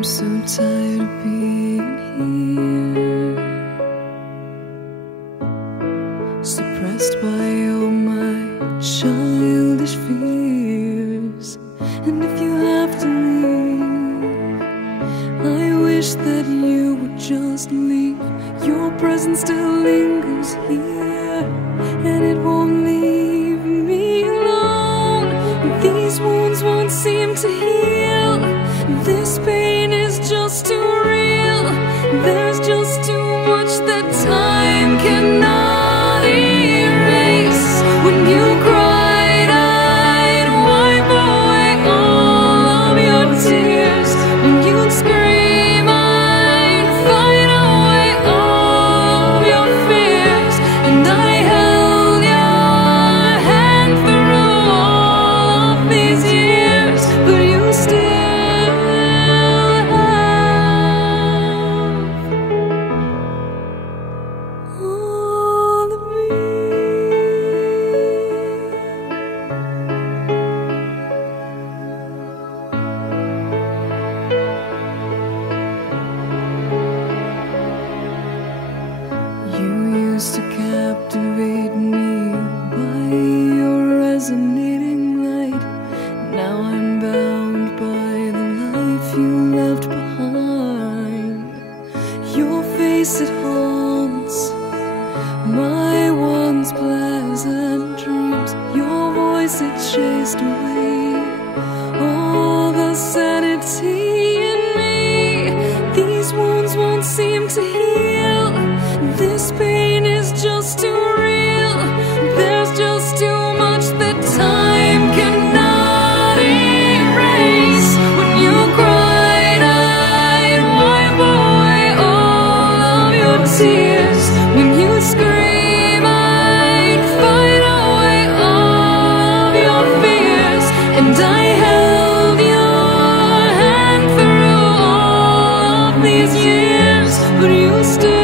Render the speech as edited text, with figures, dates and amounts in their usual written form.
I'm so tired of being here, suppressed by all my childish fears. And if you have to leave, I wish that you would just leave. Your presence still lingers here, and it won't leave me alone. These wounds won't seem to heal. This pain is just too real. There's just too much that time cannot erase. When you cried, I'd wipe away all of your tears. When you'd scream, I'd fight away all of your fears. And I held your hand through all of these years, but you still to captivate me by your resonating light. Now I'm bound by the life you left behind. Your face, it haunts my once pleasant dreams. Your voice, it chased away all the sanity in me. These wounds won't seem to heal. This pain is just too real. There's just too much that time cannot erase. When you cried, I'd wipe away all of your tears. When you scream, I'd fight away all of your fears. And I held your hand through all of these years, but you still